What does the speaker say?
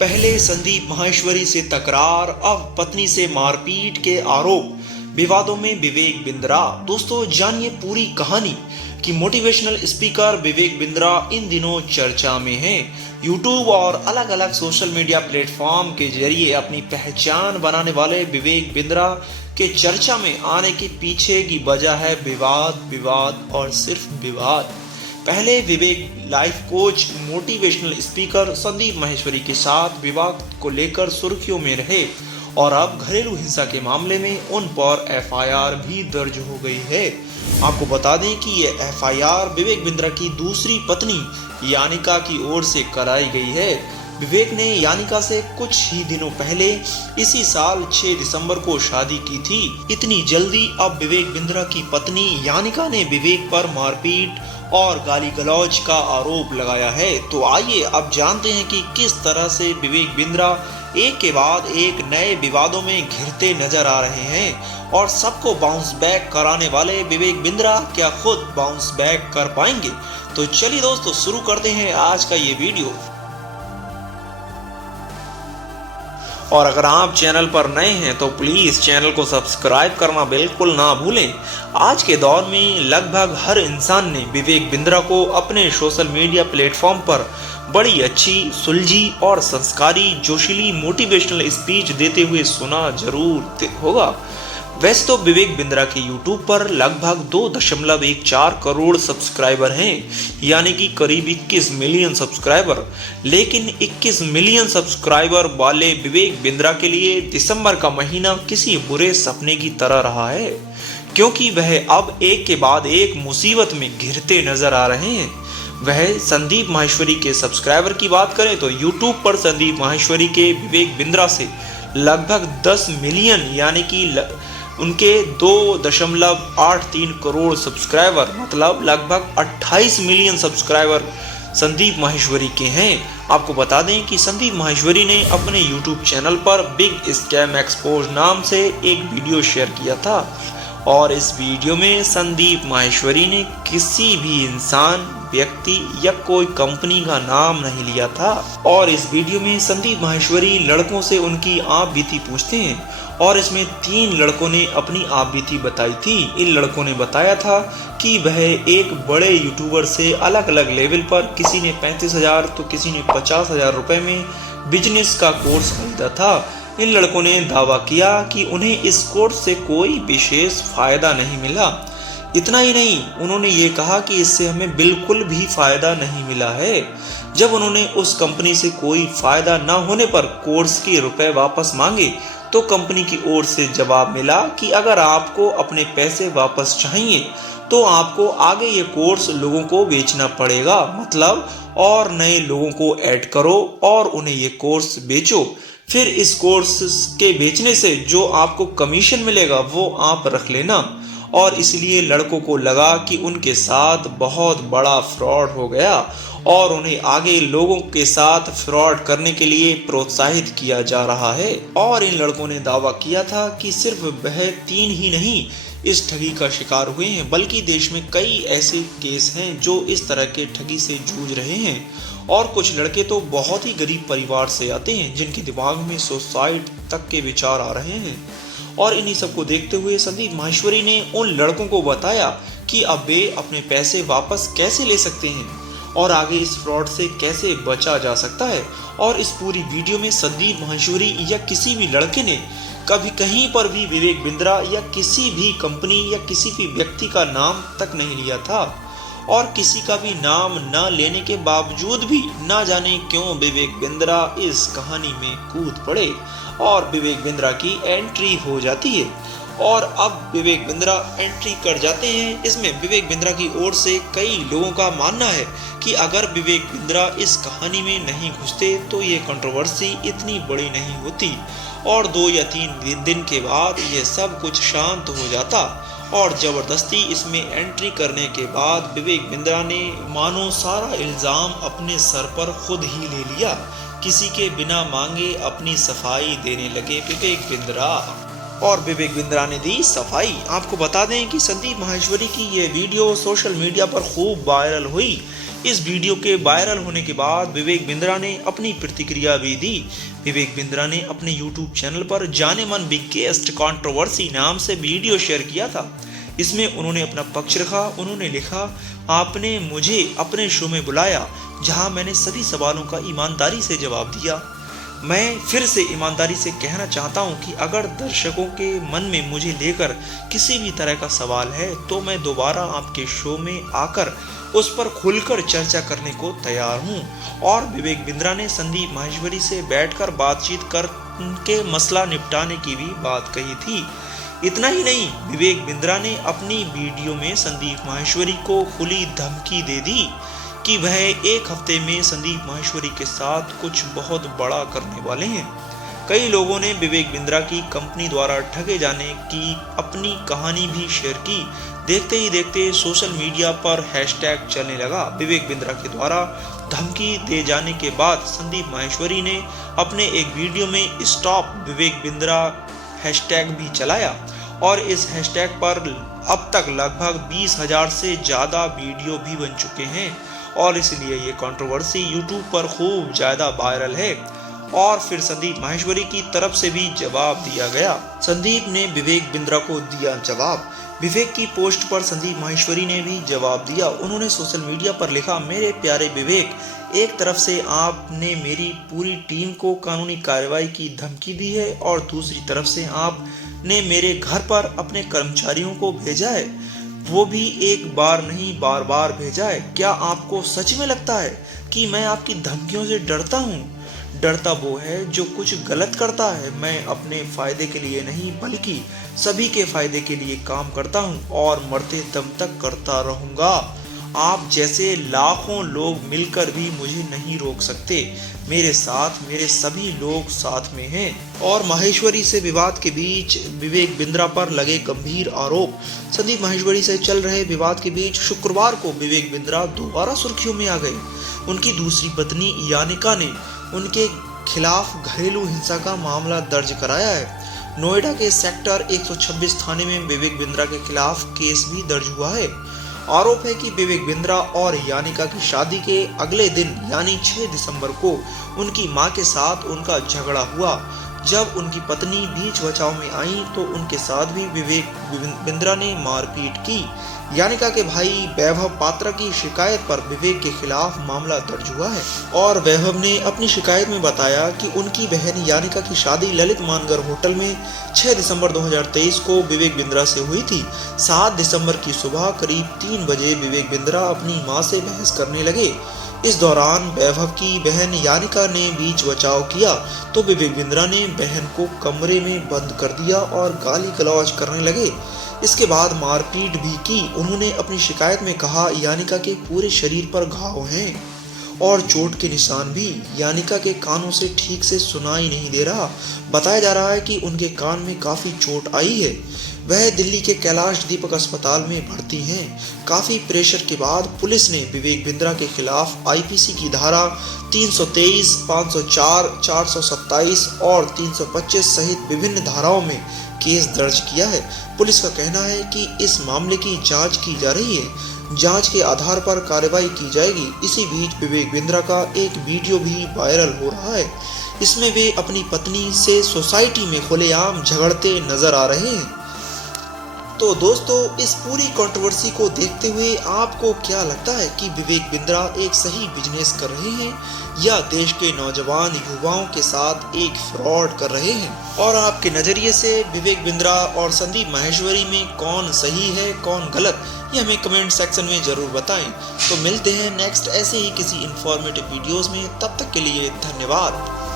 पहले संदीप माहेश्वरी से तकरार, अब पत्नी से मारपीट के आरोप, विवादों में विवेक बिंद्रा। दोस्तों जानिए पूरी कहानी कि मोटिवेशनल स्पीकर विवेक बिंद्रा इन दिनों चर्चा में हैं। यूट्यूब और अलग अलग सोशल मीडिया प्लेटफॉर्म के जरिए अपनी पहचान बनाने वाले विवेक बिंद्रा के चर्चा में आने के पीछे की वजह है विवाद और सिर्फ विवाद। पहले Vivek life coach, motivational speaker Sandeep Maheshwari के साथ विवाद को लेकर सुर्खियों में रहे और अब घरेलू हिंसा के मामले में उन पर एफआईआर भी दर्ज हो गई है। आपको बता दें कि ये एफआईआर विवेक बिंद्रा की दूसरी पत्नी यानिका की ओर से कराई गई है। विवेक ने यानिका से कुछ ही दिनों पहले इसी साल 6 दिसंबर को शादी की थी। इतनी जल्दी अब विवेक बिंद्रा की पत्नी यानिका ने विवेक पर मारपीट और गाली गलौज का आरोप लगाया है। तो आइए अब जानते हैं कि किस तरह से विवेक बिंद्रा एक के बाद एक नए विवादों में घिरते नजर आ रहे हैं और सबको बाउंस बैक कराने वाले विवेक बिंद्रा क्या खुद बाउंस बैक कर पाएंगे। तो चलिए दोस्तों शुरू करते हैं आज का ये वीडियो। और अगर आप चैनल पर नए हैं तो प्लीज चैनल को सब्सक्राइब करना बिल्कुल ना भूलें। आज के दौर में लगभग हर इंसान ने विवेक बिंद्रा को अपने सोशल मीडिया प्लेटफॉर्म पर बड़ी अच्छी, सुलझी और संस्कारी, जोशीली मोटिवेशनल स्पीच देते हुए सुना जरूर होगा। वैसे तो विवेक बिंद्रा के YouTube पर लगभग 2.14 करोड़ सब्सक्राइबर हैं, यानी कि करीब 21 मिलियन सब्सक्राइबर। लेकिन 21 मिलियन सब्सक्राइबर वाले विवेक बिंद्रा के लिए दिसंबर का महीना किसी बुरे सपने की तरह रहा है, क्योंकि वह अब एक के बाद एक मुसीबत में घिरते नजर आ रहे हैं। वह संदीप माहेश्वरी के सब्सक्राइबर की बात करें तो YouTube पर संदीप माहेश्वरी के विवेक बिंद्रा से लगभग 10 मिलियन यानी कि उनके 2.83 करोड़ सब्सक्राइबर, मतलब लगभग 28 मिलियन सब्सक्राइबर संदीप माहेश्वरी के हैं। आपको बता दें कि संदीप माहेश्वरी ने अपने YouTube चैनल पर बिग स्कैम एक्सपोज नाम से एक वीडियो शेयर किया था और इस वीडियो में संदीप माहेश्वरी ने किसी भी इंसान, व्यक्ति या कोई कंपनी का नाम नहीं लिया था। और इस वीडियो में संदीप माहेश्वरी लड़कों से उनकी आप बीती पूछते हैं और इसमें 3 लड़कों ने अपनी आप बीती बताई थी। इन लड़कों ने बताया था कि वह एक बड़े यूट्यूबर से अलग अलग लेवल पर, किसी ने 35,000 तो किसी ने 50,000 रुपए में बिजनेस का कोर्स खरीदा था। इन लड़कों ने दावा किया कि उन्हें इस कोर्स से कोई विशेष फायदा नहीं मिला। इतना ही नहीं, उन्होंने ये कहा कि इससे हमें बिल्कुल भी फायदा नहीं मिला है। जब उन्होंने उस कंपनी से कोई फायदा न होने पर कोर्स के रुपए वापस मांगे तो कंपनी की ओर से जवाब मिला कि अगर आपको अपने पैसे वापस चाहिए तो आपको आगे ये कोर्स लोगों को बेचना पड़ेगा, मतलब और नए लोगों को ऐड करो और उन्हें ये कोर्स बेचो। फिर इस कोर्स के बेचने से जो आपको कमीशन मिलेगा वो आप रख लेना। और इसलिए लड़कों को लगा कि उनके साथ बहुत बड़ा फ्रॉड हो गया और उन्हें आगे लोगों के साथ फ्रॉड करने के लिए प्रोत्साहित किया जा रहा है। और इन लड़कों ने दावा किया था कि सिर्फ वह 3 ही नहीं इस ठगी का शिकार हुए हैं, बल्कि देश में कई ऐसे केस हैं जो इस तरह के ठगी से जूझ रहे हैं। और कुछ लड़के तो बहुत ही गरीब परिवार से आते हैं जिनके दिमाग में सुसाइड तक के विचार आ रहे हैं। और इन्हीं सबको देखते हुए संदीप माहेश्वरी ने उन लड़कों को बताया कि अब वे अपने पैसे वापस कैसे ले सकते हैं और आगे इस फ्रॉड से कैसे बचा जा सकता है। और इस पूरी वीडियो में संदीप माहेश्वरी या किसी भी लड़के ने कभी कहीं पर भी विवेक बिंद्रा या किसी भी कंपनी या किसी भी व्यक्ति का नाम तक नहीं लिया था। और किसी का भी नाम न लेने के बावजूद भी ना जाने क्यों विवेक बिंद्रा इस कहानी में कूद पड़े और विवेक बिंद्रा की एंट्री हो जाती है। और अब विवेक बिंद्रा एंट्री कर जाते हैं। इसमें विवेक बिंद्रा की ओर से कई लोगों का मानना है कि अगर विवेक बिंद्रा इस कहानी में नहीं घुसते तो ये कंट्रोवर्सी इतनी बड़ी नहीं होती और 2 या 3 दिन के बाद ये सब कुछ शांत हो जाता। और जबरदस्ती इसमें एंट्री करने के बाद विवेक बिंद्रा ने मानो सारा इल्जाम अपने सर पर खुद ही ले लिया। किसी के बिना मांगे अपनी सफाई देने लगे विवेक बिंद्रा। और विवेक बिंद्रा ने दी सफाई। आपको बता दें कि संदीप माहेश्वरी की ये वीडियो सोशल मीडिया पर खूब वायरल हुई। इस वीडियो के वायरल होने के बाद विवेक बिंद्रा ने अपनी प्रतिक्रिया भी दी। विवेक बिंद्रा ने अपने YouTube चैनल पर जाने मन बिगेस्ट कंट्रोवर्सी नाम से वीडियो शेयर किया था। इसमें उन्होंने अपना पक्ष रखा। उन्होंने लिखा, आपने मुझे अपने शो में बुलाया जहां मैंने सभी सवालों का ईमानदारी से जवाब दिया। मैं फिर से ईमानदारी से कहना चाहता हूं कि अगर दर्शकों के मन में मुझे लेकर किसी भी तरह का सवाल है तो मैं दोबारा आपके शो में आकर उस पर खुलकर चर्चा करने को तैयार हूं। और विवेक बिंद्रा ने संदीप माहेश्वरी से बैठकर बातचीत करके मसला निपटाने की भी बात कही थी। इतना ही नहीं, विवेक बिंद्रा ने अपनी वीडियो में संदीप माहेश्वरी को खुली धमकी दे दी कि वह एक हफ्ते में संदीप माहेश्वरी के साथ कुछ बहुत बड़ा करने वाले हैं। कई लोगों ने विवेक बिंद्रा की कंपनी द्वारा ठगे जाने की अपनी कहानी भी शेयर की। देखते ही देखते सोशल मीडिया पर हैशटैग चलने लगा। विवेक बिंद्रा के द्वारा धमकी दे जाने के बाद संदीप माहेश्वरी ने अपने एक वीडियो में स्टॉप विवेक बिंद्रा हैशटैग भी चलाया और इस हैशटैग पर अब तक लगभग 20,000 से ज़्यादा वीडियो भी बन चुके हैं और इसलिए ये कंट्रोवर्सी YouTube पर खूब ज़्यादा वायरल है। और फिर संदीप माहेश्वरी की तरफ से भी जवाब दिया गया। संदीप ने विवेक बिंद्रा को दिया जवाब। विवेक की पोस्ट पर संदीप माहेश्वरी ने भी जवाब दिया। उन्होंने सोशल मीडिया पर लिखा, मेरे प्यारे विवेक, एक तरफ से आपने मेरी पूरी टीम को कानूनी कार्रवाई की धमकी दी है और दूसरी तरफ से आपने मेरे घर पर अपने कर्मचारियों को भेजा है, वो भी एक बार नहीं बार बार भेजा है। क्या आपको सच में लगता है कि मैं आपकी धमकियों से डरता हूँ? डरता वो है जो कुछ गलत करता है। मैं अपने फायदे के लिए नहीं बल्कि सभी के फायदे के लिए काम करता हूँ और मरते दम तक करता रहूँगा। आप जैसे लाखों लोग मिलकर भी मुझे नहीं रोक सकते। मेरे साथ मेरे सभी लोग साथ में हैं। और माहेश्वरी से विवाद के बीच विवेक बिंद्रा पर लगे गंभीर आरोप। संदीप माहेश्वरी से चल रहे विवाद के बीच शुक्रवार को विवेक बिंद्रा दोबारा सुर्खियों में आ गए। उनकी दूसरी पत्नी यानिका ने उनके खिलाफ घरेलू हिंसा का मामला दर्ज कराया है। नोएडा के सेक्टर 126 थाने में विवेक बिंद्रा के खिलाफ केस भी दर्ज हुआ है। आरोप है कि विवेक बिंद्रा और यानिका की शादी के अगले दिन यानी 6 दिसंबर को उनकी मां के साथ उनका झगड़ा हुआ। जब उनकी पत्नी बीच बचाव में आई तो उनके साथ भी विवेक बिंद्रा ने मारपीट की। यानिका के भाई वैभव पात्रा की शिकायत पर विवेक के खिलाफ मामला दर्ज हुआ है और वैभव ने अपनी शिकायत में बताया कि उनकी बहन यानिका की शादी ललित मानगर होटल में 6 दिसंबर 2023 को विवेक बिंद्रा से हुई थी। 7 दिसंबर की सुबह करीब 3 बजे विवेक बिंद्रा अपनी मां से बहस करने लगे। इस दौरान वैभव की बहन यानिका ने बीच बचाव किया तो विवेक बिंद्रा ने बहन को कमरे में बंद कर दिया और गाली गलौज करने लगे। इसके बाद मारपीट भी की। उन्होंने अपनी शिकायत में कहा, यानिका के पूरे शरीर पर घाव हैं और चोट के निशान भी। यानिका के कानों से ठीक से सुनाई नहीं दे रहा। बताया जा रहा है कि उनके कान में काफ़ी चोट आई है। वह दिल्ली के कैलाश दीपक अस्पताल में भर्ती हैं। काफ़ी प्रेशर के बाद पुलिस ने विवेक बिंद्रा के खिलाफ आईपीसी की धारा 323, 504, 427 और 325 सहित विभिन्न धाराओं में केस दर्ज किया है। पुलिस का कहना है कि इस मामले की जांच की जा रही है। जांच के आधार पर कार्रवाई की जाएगी। इसी बीच विवेक बिंद्रा का एक वीडियो भी वायरल हो रहा है। इसमें वे अपनी पत्नी से सोसाइटी में खुलेआम झगड़ते नजर आ रहे हैं। तो दोस्तों, इस पूरी कंट्रोवर्सी को देखते हुए आपको क्या लगता है कि विवेक बिंद्रा एक सही बिजनेस कर रहे हैं या देश के नौजवान युवाओं के साथ एक फ्रॉड कर रहे हैं? और आपके नज़रिए से विवेक बिंद्रा और संदीप माहेश्वरी में कौन सही है कौन गलत, ये हमें कमेंट सेक्शन में ज़रूर बताएं। तो मिलते हैं नेक्स्ट ऐसे ही किसी इंफॉर्मेटिव वीडियोज़ में। तब तक के लिए धन्यवाद।